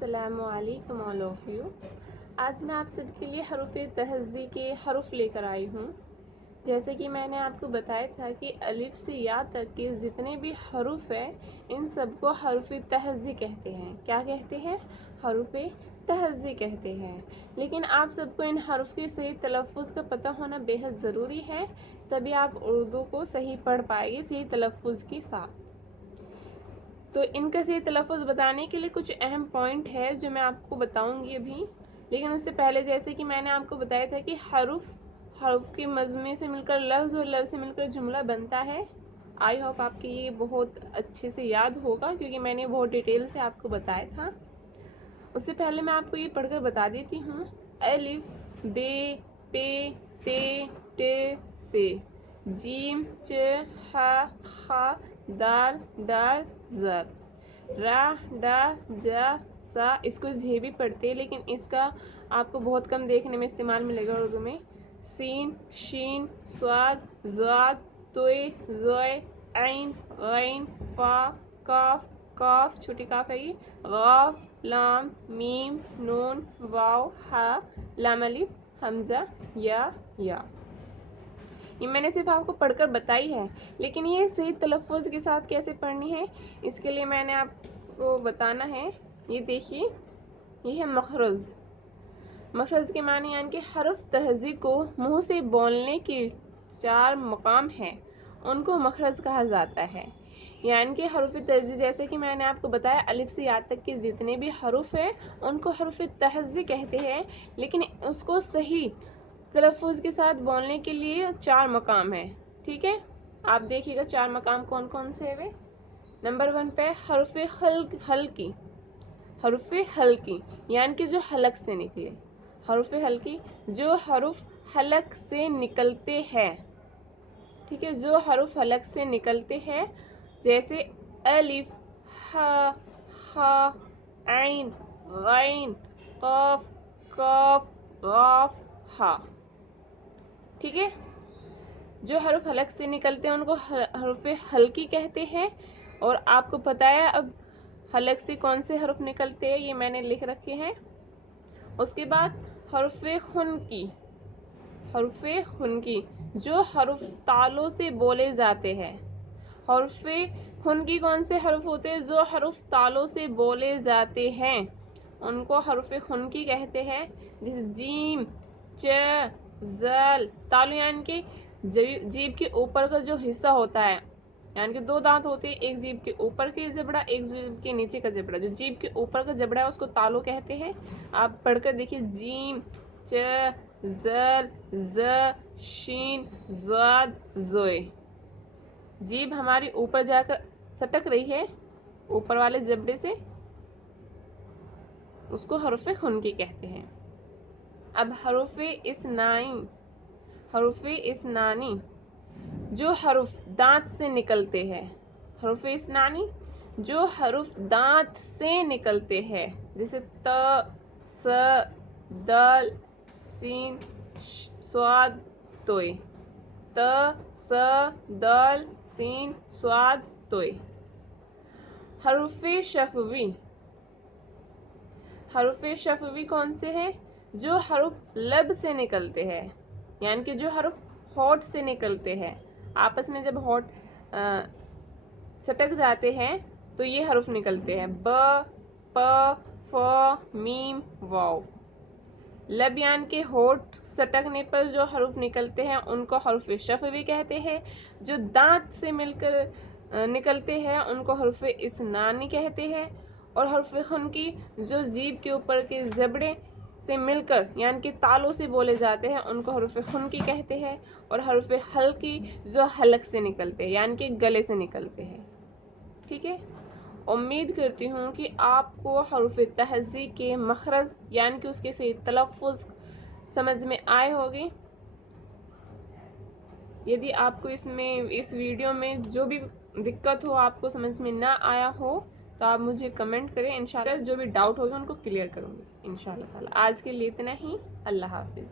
अस्सलामु अलैकुम all of you. आज मैं आप सबके लिए हरूफ तहज़्ज़ी के हरूफ लेकर आई हूँ। जैसे कि मैंने आपको बताया था कि अलिफ से या तक के जितने भी हरूफ हैं इन सबको हरूफ तहज़्ज़ी कहते हैं। क्या कहते हैं? हरूफ तहज़्ज़ी कहते हैं। लेकिन आप सबको इन हरूफ के सही तलफ़्फ़ुज़ का पता होना बेहद ज़रूरी है, तभी आप उर्दू को सही पढ़ पाएंगे सही तलफ़्फ़ुज़ के साथ। तो इनका सही तलफ़्फ़ुज़ बताने के लिए कुछ अहम पॉइंट है जो मैं आपको बताऊंगी अभी। लेकिन उससे पहले जैसे कि मैंने आपको बताया था कि हरूफ के मजमे से मिलकर लफ्ज़ और लफ्ज़ से मिलकर जुमला बनता है। आई होप आपके ये बहुत अच्छे से याद होगा क्योंकि मैंने बहुत डिटेल से आपको बताया था। उससे पहले मैं आपको ये पढ़कर बता देती हूँ। अलिफ बे पे ते टे से, जीम च हा खा दाल दाल ज़र, रा डा जा सा। इसको झे भी पढ़ते हैं लेकिन इसका आपको बहुत कम देखने में इस्तेमाल मिलेगा उर्दू में। सीन शीन स्वाद ज़ाद तोय ज़ोय ऐन गैन फा काफ काफ छोटी काफ है ये, गाफ लाम मीम नून वाव हा लाम अलिफ हमजा या। ये मैंने सिर्फ आपको पढ़कर बताई है, लेकिन ये सही तलफ़्फ़ुज़ के साथ कैसे पढ़नी है इसके लिए मैंने आपको बताना है। ये देखिए, ये है मखरज। मखरज के माने यानी कि हरफ तहज़्ज़ी को मुंह से बोलने के 4 मकाम हैं, उनको मखरज कहा जाता है। यानी कि हरूफ तहज़्ज़ी जैसे कि मैंने आपको बताया अलिफ से या तक के जितने भी हरूफ हैं उनको हरूफ तहज़्ज़ी कहते हैं, लेकिन उसको सही तलफ़्फ़ुज़ के साथ बोलने के लिए 4 मकाम है। ठीक है, आप देखिएगा 4 मकाम कौन कौन से वे। नंबर 1 पे हरूफ हल्की। हरूफ हल्की यानी कि जो हलक से निकले। हरूफ हल्की जो हरूफ हलक से निकलते हैं। ठीक है, जो हरूफ हलक से निकलते हैं जैसे अलिफ हा हा ऐन गैन काफ काफ गाफ हा। ठीक है, जो हरूफ हलक से निकलते हैं उनको हरूफ हल्की कहते हैं। और आपको पता है अब हलक से कौन से हरूफ निकलते हैं, ये मैंने लिख रखे हैं। उसके बाद हरूफ खुनकी। हरूफ खुनकी जो हरूफ तालों से बोले जाते हैं। हरूफ खुनकी कौन से हरूफ होते हैं? जो हरूफ तालों से बोले जाते हैं उनको हरूफ खुनकी कहते हैं। जैसे जीम च जल। तालु यानी कि जीभ के ऊपर का जो हिस्सा होता है, यानी कि 2 दांत होते हैं, एक जीभ के ऊपर के जबड़ा एक जीभ के नीचे का जबड़ा। जो जीभ के ऊपर का जबड़ा है उसको तालु कहते हैं। आप पढ़कर देखिए, जीम च जल ज शीन ज़ाद ज़ोय। जीभ हमारी ऊपर जाकर सटक रही है ऊपर वाले जबड़े से, उसको हरूफ खुनकी कहते हैं। अब हरूफ इस्नानी। हरूफ इस्नानी जो हरूफ दांत से निकलते हैं। हरूफ इस्नानी जो हरूफ दांत से निकलते हैं, जैसे त स दल सीन स्वाद तोय। त स दल सीन स्वाद तोय। हरूफ शफवी। हरूफ शफवी कौन से हैं? जो हरूफ लब से निकलते हैं, यानी कि जो हरूफ होठ से निकलते हैं। आपस में जब होठ सटक जाते हैं तो ये हरूफ निकलते हैं। ब प फ मीम वाव। लब यानी कि होठ सटकने पर जो हरूफ निकलते हैं उनको हरूफ शफवी कहते हैं। जो दांत से मिलकर निकलते हैं उनको हरूफ इस्नानी कहते हैं। और हरूफ खुनकी जो जीभ के ऊपर के जबड़े से मिलकर यानी कि तालों से बोले जाते हैं उनको हरूफ खुनकी कहते हैं। और हरूफ हल्की जो हलक से निकलते हैं यानी कि गले से निकलते हैं। ठीक है, उम्मीद करती हूँ कि आपको हरूफ तहज़्ज़ी के मखरज यानी कि उसके सही तलफ़्फ़ुज़ समझ में आए होगी। यदि आपको इस वीडियो में जो भी दिक्कत हो, आपको समझ में ना आया हो, तो आप मुझे कमेंट करें। इंशाल्लाह जो भी डाउट होगा उनको क्लियर करूँगी इंशाल्लाह। आज के लिए इतना ही। अल्लाह हाफिज़।